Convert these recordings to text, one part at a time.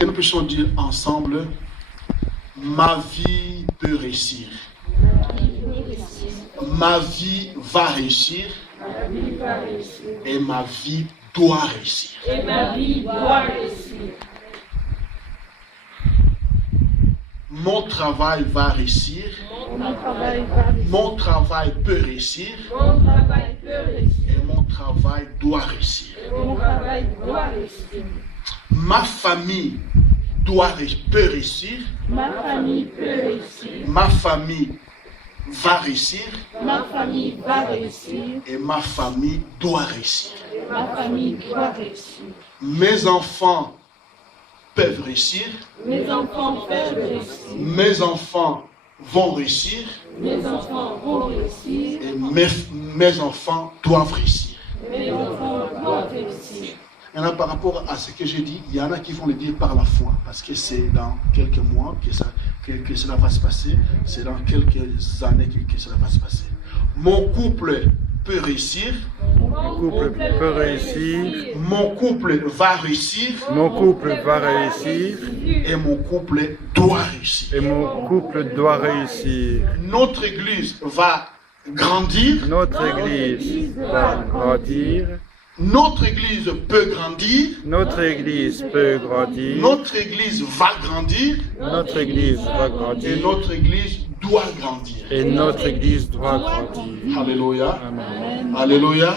Que nous puissions dire ensemble, ma vie peut réussir. Ma vie va réussir. Et ma vie doit réussir. Mon travail va réussir. Mon travail peut réussir. Et mon travail doit réussir. Ma famille peut réussir. Ma famille va réussir. Et ma famille doit réussir. Mes enfants peuvent réussir. Mes enfants vont réussir. Et mes enfants doivent réussir. Maintenant, par rapport à ce que j'ai dit, il y en a qui vont le dire par la foi, parce que c'est dans quelques mois que cela va se passer, c'est dans quelques années que cela va se passer. Mon couple peut réussir. Mon couple peut réussir. Mon couple va réussir. Mon couple va réussir. Et mon couple doit réussir. Et mon couple doit réussir. Notre église va grandir. Notre église va grandir. Notre église peut grandir. Notre église peut grandir. Notre église va grandir. Notre église va grandir. Et notre église doit grandir. Et notre église doit grandir. Alléluia. Amen. Alléluia.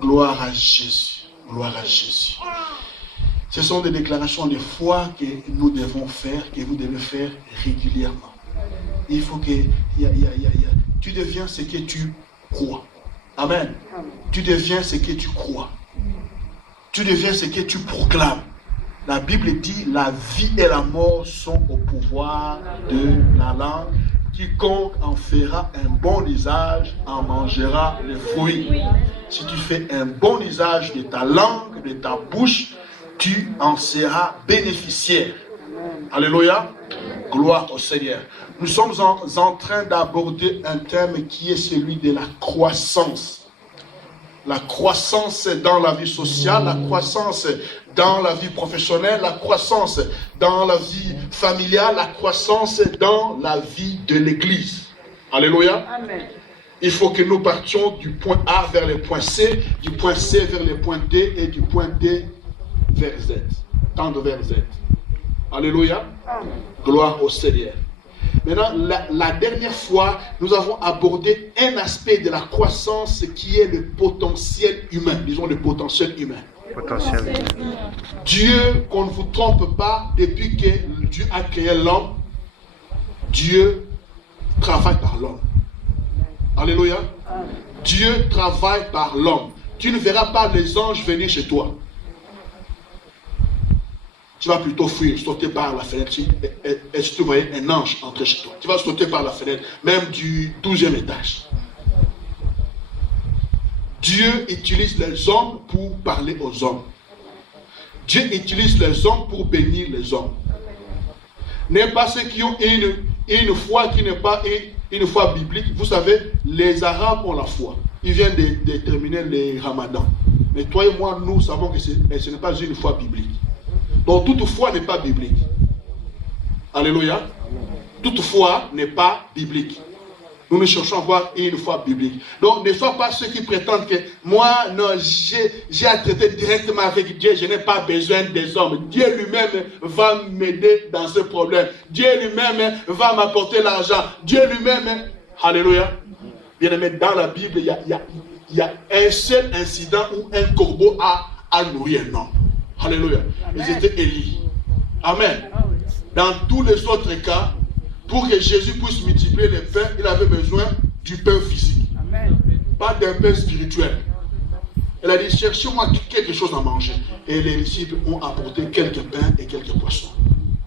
Gloire à Jésus. Gloire à Jésus. Ce sont des déclarations de foi que nous devons faire, que vous devez faire régulièrement. Il faut que tu deviens ce que tu crois. Amen. Tu deviens ce que tu crois. Tu deviens ce que tu proclames. La Bible dit, la vie et la mort sont au pouvoir de la langue. Quiconque en fera un bon usage en mangera les fruits. Si tu fais un bon usage de ta langue, de ta bouche, tu en seras bénéficiaire. Alléluia. Gloire au Seigneur. Nous sommes en train d'aborder un thème qui est celui de la croissance. La croissance dans la vie sociale, la croissance dans la vie professionnelle, la croissance dans la vie familiale, la croissance dans la vie de l'Église. Alléluia. Amen. Il faut que nous partions du point A vers le point C, du point C vers le point D et du point D vers Z. Tendre vers Z. Alléluia. Amen. Gloire au Seigneur. Maintenant, la dernière fois, nous avons abordé un aspect de la croissance qui est le potentiel humain. Disons le potentiel humain. Potentiel. Dieu, qu'on ne vous trompe pas, depuis que Dieu a créé l'homme, Dieu travaille par l'homme. Alléluia. Dieu travaille par l'homme. Tu ne verras pas les anges venir chez toi. Tu vas plutôt fuir, sauter par la fenêtre. Et si tu voyais un ange entrer chez toi, tu vas sauter par la fenêtre, même du 12e étage. Dieu utilise les hommes pour parler aux hommes. Dieu utilise les hommes pour bénir les hommes. N'est pas ceux qui ont une foi qui n'est pas une foi biblique. Vous savez, les Arabes ont la foi. Ils viennent de terminer les Ramadans. Mais toi et moi, nous savons que ce n'est pas une foi biblique. Donc toute foi n'est pas biblique. Alléluia. Toute foi n'est pas biblique. Nous ne cherchons à avoir une foi biblique. Donc ne sois pas ceux qui prétendent que moi, non, j'ai à traiter directement avec Dieu, je n'ai pas besoin des hommes. Dieu lui-même va m'aider dans ce problème. Dieu lui-même va m'apporter l'argent. Dieu lui-même, alléluia. Bien aimé, dans la Bible, il y a un seul incident où un corbeau a nourri un homme. Alléluia. Et c'était Élie. Amen. Dans tous les autres cas, pour que Jésus puisse multiplier les pains, il avait besoin du pain physique. Amen. Pas d'un pain spirituel. Elle a dit, cherchez-moi quelque chose à manger. Et les disciples ont apporté quelques pains et quelques poissons.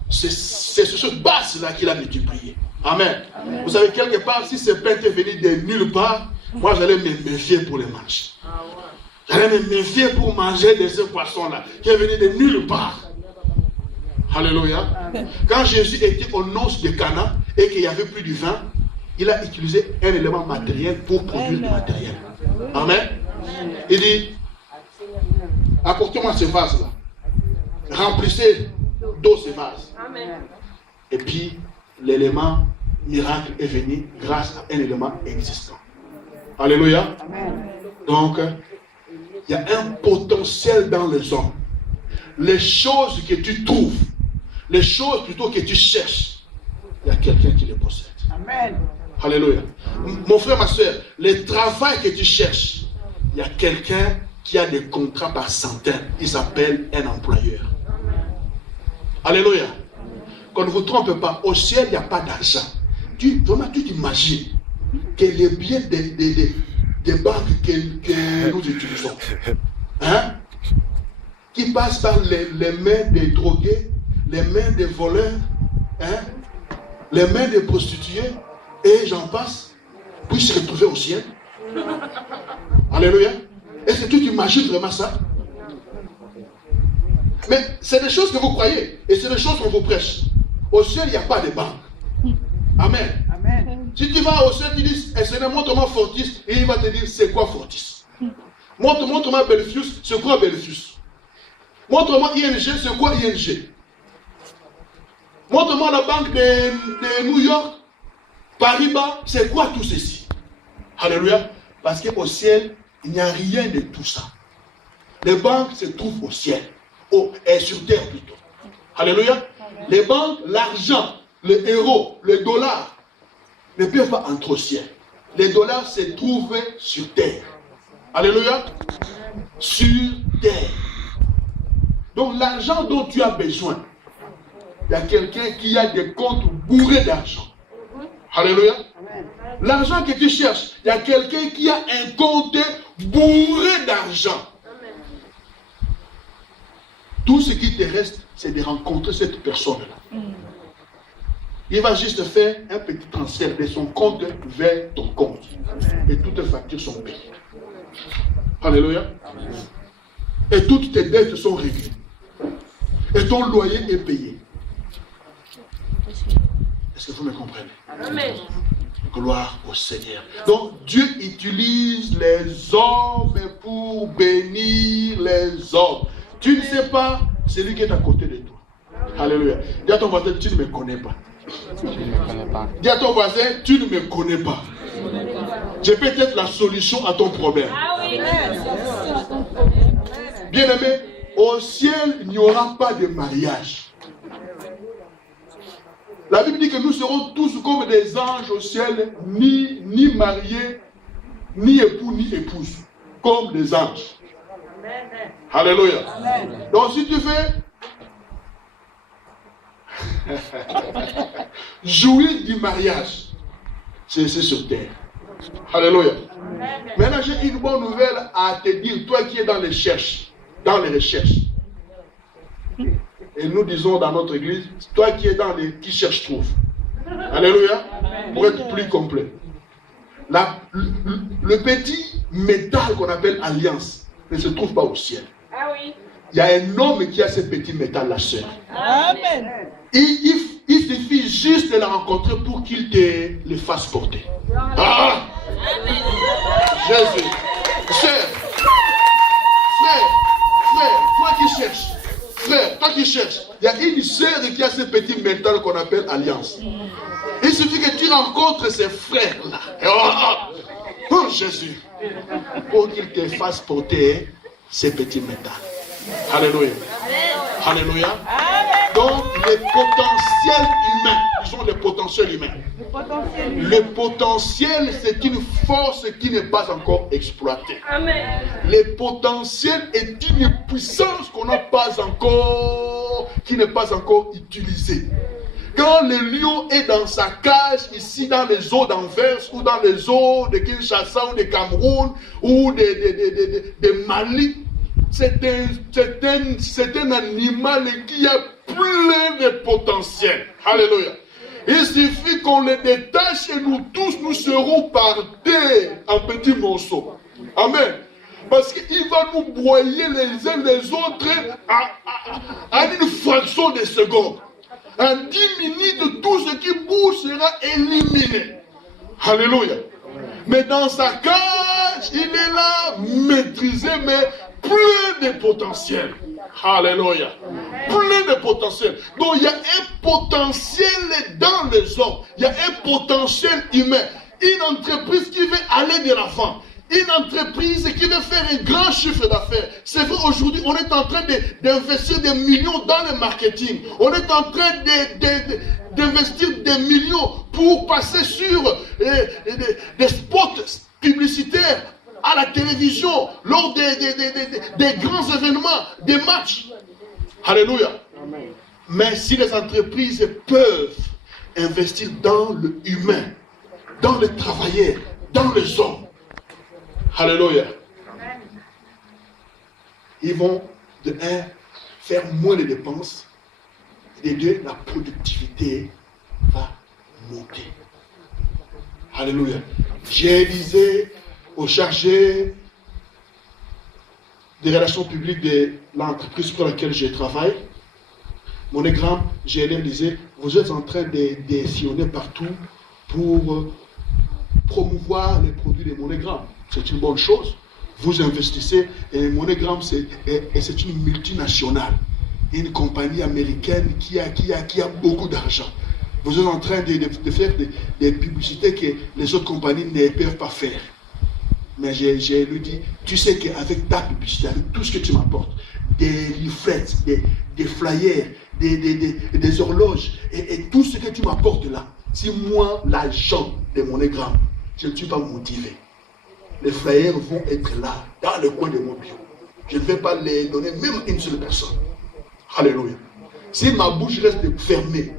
C'est sur cette base-là qu'il a multiplié. Amen. Amen. Vous savez, quelque part, si ces pains étaient venus de nulle part, moi j'allais me méfier pour les manger. J'allais me méfier pour manger de ce poisson-là, qui est venu de nulle part. Alléluia. Quand Jésus était aux noces de Cana et qu'il n'y avait plus du vin, il a utilisé un élément matériel pour produire du matériel. Amen. Il dit, apportez-moi ce vase-là. Remplissez d'eau ce vase. Et puis, l'élément miracle est venu grâce à un élément existant. Alléluia. Donc, il y a un potentiel dans les hommes. Les choses que tu trouves, les choses plutôt que tu cherches, il y a quelqu'un qui les possède. Amen. Alléluia. Mon frère, ma soeur, le travail que tu cherches, il y a quelqu'un qui a des contrats par centaines. Il s'appelle un employeur. Alléluia. Qu'on ne vous trompe pas, au ciel, il n'y a pas d'argent. Vraiment, tu t'imagines que les billets des banques que nous utilisons, hein, qui passent par les mains des drogués, les mains des voleurs, hein, les mains des prostituées, et j'en passe, puis se retrouver au ciel. Alléluia. Est-ce que tu t'imagines vraiment ça? Mais c'est des choses que vous croyez, et c'est des choses qu'on vous prêche. Au ciel, il n'y a pas de banque. Amen. Amen. Si tu vas au ciel, tu dis, Seigneur, montre-moi Fortis, et il va te dire, c'est quoi Fortis? Montre-moi Belfius, c'est quoi Belfius? Montre-moi ING, c'est quoi ING? Montre-moi la banque de New York, Paris-Bas, c'est quoi tout ceci? Alléluia. Parce qu'au ciel, il n'y a rien de tout ça. Les banques se trouvent au ciel, et sur terre plutôt. Alléluia. Les banques, l'argent, le euro, le dollar ne peuvent pas entrer au ciel. Les dollars se trouvent sur terre. Alléluia. Sur terre. Donc l'argent dont tu as besoin, il y a quelqu'un qui a des comptes bourrés d'argent. Alléluia. L'argent que tu cherches, il y a quelqu'un qui a un compte bourré d'argent. Tout ce qui te reste, c'est de rencontrer cette personne-là. Il va juste faire un petit transfert de son compte vers ton compte. Et toutes tes factures sont payées. Alléluia. Et toutes tes dettes sont réglées. Et ton loyer est payé. Est-ce que vous me comprenez? Amen. Gloire au Seigneur. Donc Dieu utilise les hommes pour bénir les hommes. Tu ne sais pas celui qui est à côté de toi. Alléluia. Dis à ton voisin, tu ne me connais pas. Dis à ton voisin, tu ne me connais pas. J'ai peut-être la solution à ton problème. Bien aimé, au ciel, il n'y aura pas de mariage. La Bible dit que nous serons tous comme des anges au ciel, ni mariés, ni époux, ni épouse. Comme des anges. Alléluia. Donc si tu fais jouir du mariage, c'est sur terre. Alléluia. Maintenant j'ai une bonne nouvelle à te dire, toi qui es dans les recherches. Et nous disons dans notre église, toi qui es dans les qui cherche trouve. Alléluia. Pour être plus complet. Le petit métal qu'on appelle alliance ne se trouve pas au ciel. Ah oui. Il y a un homme qui a ce petit métal, la sœur. Amen. Il suffit juste de la rencontrer pour qu'il te le fasse porter. Ah! Jésus. Frère, toi qui cherches, il y a une sœur qui a ce petit métal qu'on appelle alliance. Il suffit que tu rencontres ces frères-là. Oh Jésus, pour qu'il te fasse porter ces petits métals. Alléluia. Alléluia. Donc, les potentiels humains, disons les potentiels humains. Le potentiel, c'est une force qui n'est pas encore exploitée. Amen. Le potentiel est une puissance qu'on n'a pas encore, qui n'est pas encore utilisée. Quand le lion est dans sa cage, ici dans les eaux d'Anvers, ou dans les eaux de Kinshasa, ou de Cameroun, ou de Mali, c'est un animal qui a plein de potentiel. Alléluia. Il suffit qu'on le détache et nous tous, nous serons par terre en petits morceaux. Amen. Parce qu'il va nous broyer les uns les autres à une fraction de seconde. En 10 minutes, tout ce qui bouge sera éliminé. Alléluia. Mais dans sa cage, il est là, maîtrisé, mais plein de potentiel. Alléluia. Plein de potentiel. Donc il y a un potentiel dans les hommes. Il y a un potentiel humain. Une entreprise qui veut aller de l'avant. Une entreprise qui veut faire un grand chiffre d'affaires. C'est vrai, aujourd'hui, on est en train d'investir des millions dans le marketing. On est en train d'investir des millions pour passer sur des spots publicitaires à la télévision, lors des grands événements, des matchs. Alléluia. Amen. Mais si les entreprises peuvent investir dans le humain, dans les travailleurs, dans les hommes, alléluia, ils vont de un faire moins de dépenses, et de deux, la productivité va monter. Alléluia. J'ai disais au chargé des relations publiques de l'entreprise pour laquelle je travaille, Monogram, j'ai leur disais, vous êtes en train de sillonner partout pour promouvoir les produits de Monogram. C'est une bonne chose. Vous investissez, et Monogram, c'est une multinationale, une compagnie américaine qui a beaucoup d'argent. Vous êtes en train de faire des publicités que les autres compagnies ne peuvent pas faire. Mais j'ai lui dit, tu sais qu'avec ta publicité, avec tout ce que tu m'apportes, des leaflets, des flyers, des horloges, et tout ce que tu m'apportes là, si moi, l'agent de Monogram, je ne suis pas motivé, les flyers vont être là, dans le coin de mon bureau. Je ne vais pas les donner même à une seule personne. Alléluia. Si ma bouche reste fermée,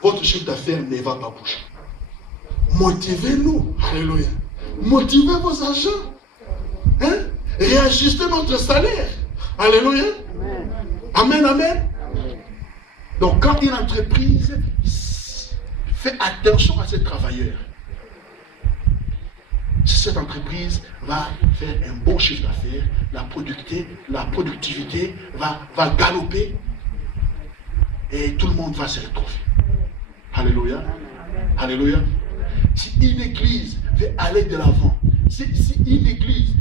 votre chiffre d'affaires ne va pas bouger. Motivez-nous. Alléluia. Motivez vos agents. Hein? Réajustez notre salaire. Alléluia. Amen, amen. Donc quand une entreprise fait attention à ses travailleurs, cette entreprise va faire un bon chiffre d'affaires, la productivité va galoper et tout le monde va se retrouver. Alléluia. Alléluia. Si une église veut aller de l'avant, si une église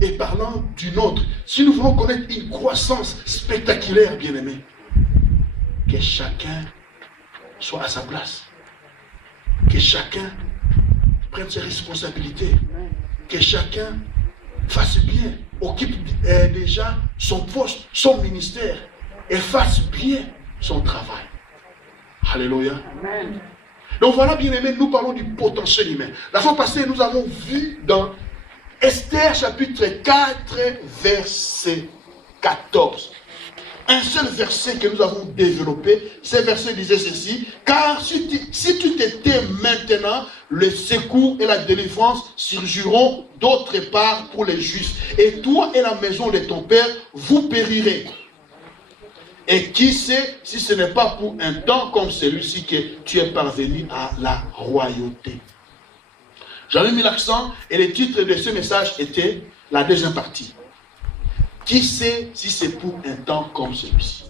est parlant d'une autre, si nous voulons connaître une croissance spectaculaire, bien-aimés, que chacun soit à sa place, que chacun prenne ses responsabilités, que chacun fasse bien, occupe déjà son poste, son ministère et fasse bien son travail. Alléluia. Amen. Donc voilà, bien aimé, nous parlons du potentiel humain. La fois passée, nous avons vu dans Esther chapitre 4, verset 14. Un seul verset que nous avons développé, ce verset disait ceci: car si tu t'étais maintenant, le secours et la délivrance surgiront d'autre part pour les Juifs. Et toi et la maison de ton père, vous périrez. Et qui sait si ce n'est pas pour un temps comme celui-ci que tu es parvenu à la royauté. J'avais mis l'accent et le titre de ce message était la deuxième partie. Qui sait si c'est pour un temps comme celui-ci?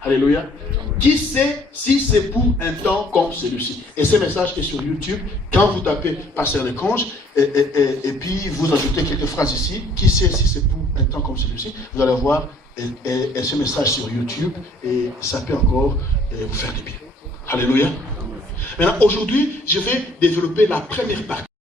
Alléluia. Qui sait si c'est pour un temps comme celui-ci? Et ce message est sur YouTube. Quand vous tapez Pasteur Leconge et puis vous ajoutez quelques phrases ici, qui sait si c'est pour un temps comme celui-ci, vous allez voir et ce message sur YouTube et ça peut encore vous faire du bien. Alléluia. Maintenant, aujourd'hui, je vais développer la première partie.